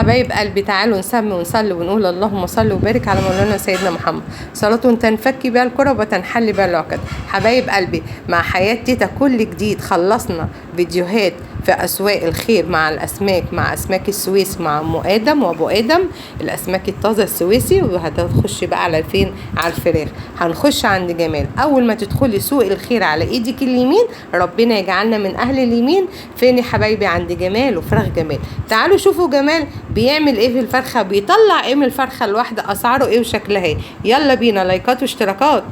حبايب قلبي تعالوا نسمي ونصلي ونقول اللهم صل وبارك على مولانا سيدنا محمد، صلاة تنفكي بها الكرب وتنحل بها العقد. حبايب قلبي مع حياة تيتا كل جديد، خلصنا فيديوهات في أسواق الخير مع الأسماك، مع أسماك السويس مع أم آدم وأبو آدم، الأسماك الطازة السويسي. وهتخش بقى على فين؟ على الفراخ. هنخش عند جمال. أول ما تدخلي سوق الخير على إيدك اليمين، ربنا يجعلنا من أهل اليمين. فين يا حبايبي؟ عند جمال وفراخ جمال. تعالوا شوفوا جمال بيعمل إيه في الفرخة، بيطلع إيه من الفرخة الواحدة، أسعاره إيه وشكلها إيه. يلا بينا، لايكات واشتراكات.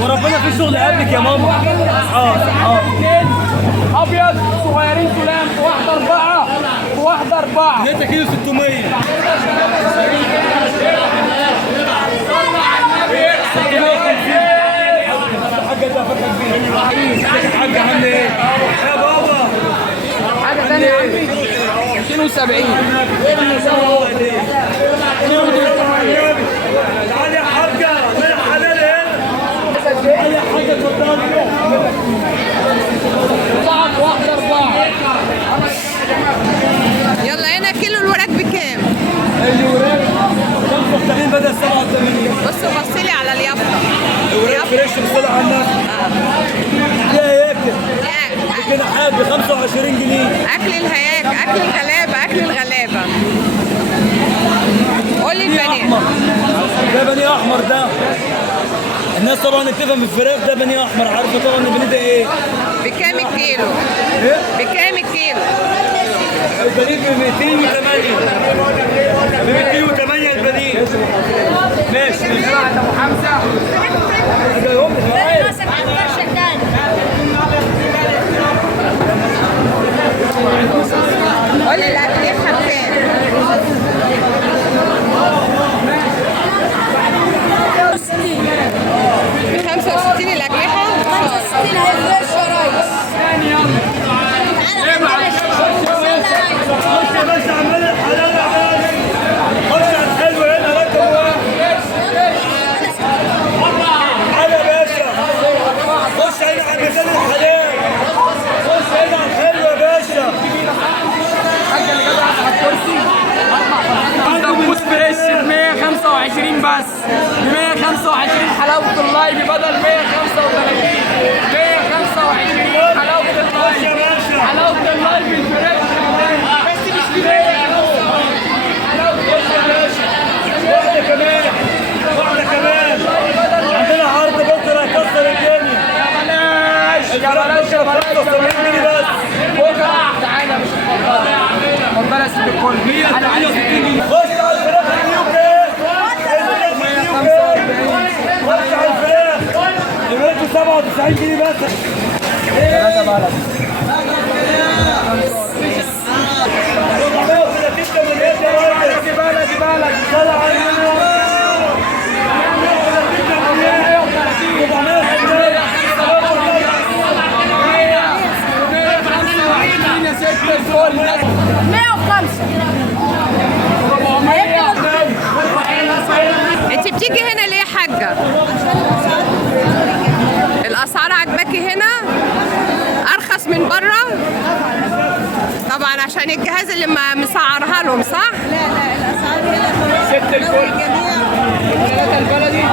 وربنا في شغل قبلك يا ماما. ابيض صغيرين سلام، واحده 4 3 كيلو 600. الحاجه ده فكره كبيره. الحاجه عامله ايه يا بابا؟ حاجه ثانيه يا عمي 270. تعالي يا حاجه، انا حلال هنا. تعالي يا حاجه اتفضلي. واحده 4. يلا هنا كيلو الوراك بكام؟ الوراك 85 بدل 87. بصوا لي على اليافطة. الوراك فريش بصلة على الناس. ليه ياكل؟ كده حاجه ب 25 جنيه. أكل الهياك، أكل الغلابة، أكل الغلابة. قول لي البني. ده بني احمر ده. الناس طبعا بتفهم في الفراخ، ده بني احمر. عارفه طبعا البني ده ايه؟ بكام الكيلو؟ ايه؟ بكام الكيلو؟ البني ب 208. ب 208 البني. ماشي. ابو حمزه قول لي الأكليحة بكام؟ ب 65 الأكليحة؟ 65 هيفرش يا ريس. خش يا باشا عمال الحلال يا باشا. خش على الحلو هنا رقم واحد. تعالى يا باشا. خش هنا على الميزان الحلال. خش هنا على الحلو يا باشا. الحاجه اللي جت على الكرسي دبوس فريش ب 125 بس. ب 125 حلاوه اللايف بدل 135. 125 حلاوه اللايف. حلاوه اللايف الفريش بس مش كبيره. واحدة كمان. واحدة كمان. عندنا عرض بكره هيكسر الدنيا. يا بلاش يا بلاش 70 جنيه بس. بكره تعالى مش اتفضل يا سيدي الكل. 168 جنيه. خش على الفراخ النيو كيس. خش على الفراخ. دلوقتي 97 جنيه بس. 3 بلد. 430 تمريات يا راجل. دي بلد. طلع على النيو. 105. انت بتيجي هنا ليه يا حاجة؟ الأسعار عجباكي هنا؟ أرخص من بره؟ طبعا عشان الجهاز اللي مسعرها لهم، صح؟ لا الاسعار هنا 6 الكل. جميع. 3 البلدي.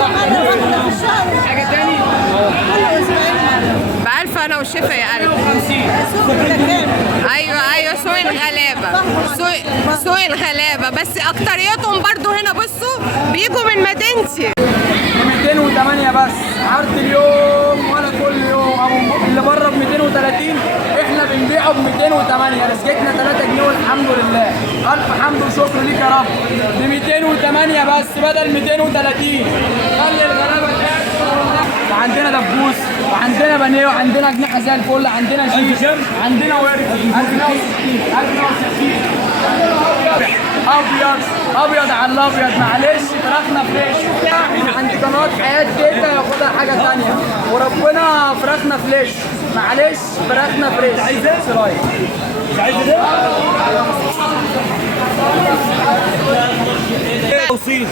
واحدة في الشهر. حاجه تاني كل اسبوعين. بألف أنا والشفا يا قلبي. 150. سوق الدكان. أيوة سوق الغلابة. سوق الغلابة، بس أكتريتهم برضو هنا بصوا بيجوا من مدينتي. 208 بس. عرض اليوم ولا كل يوم. اللي بره ب 230 احنا بنبيعه ب 208. رزقتنا 3 جنيه والحمد لله. الف حمد وشكر ليك يا رب. ب 208 بس بدل 230. خلي الغلابه تاكل. وعندنا دبوس وعندنا بانيه وعندنا اجنحه زي الفل، عندنا شيش، عندنا ورك 1060 ابيض ابيض على الابيض. معلش فراخنا فريش من عند قناه حياه تيتا، ياخدها حاجه ثانيه وربنا فراخنا فريش. معلش فراخنا فريش. عايز ايه؟ مش عايز ايه؟ توصيل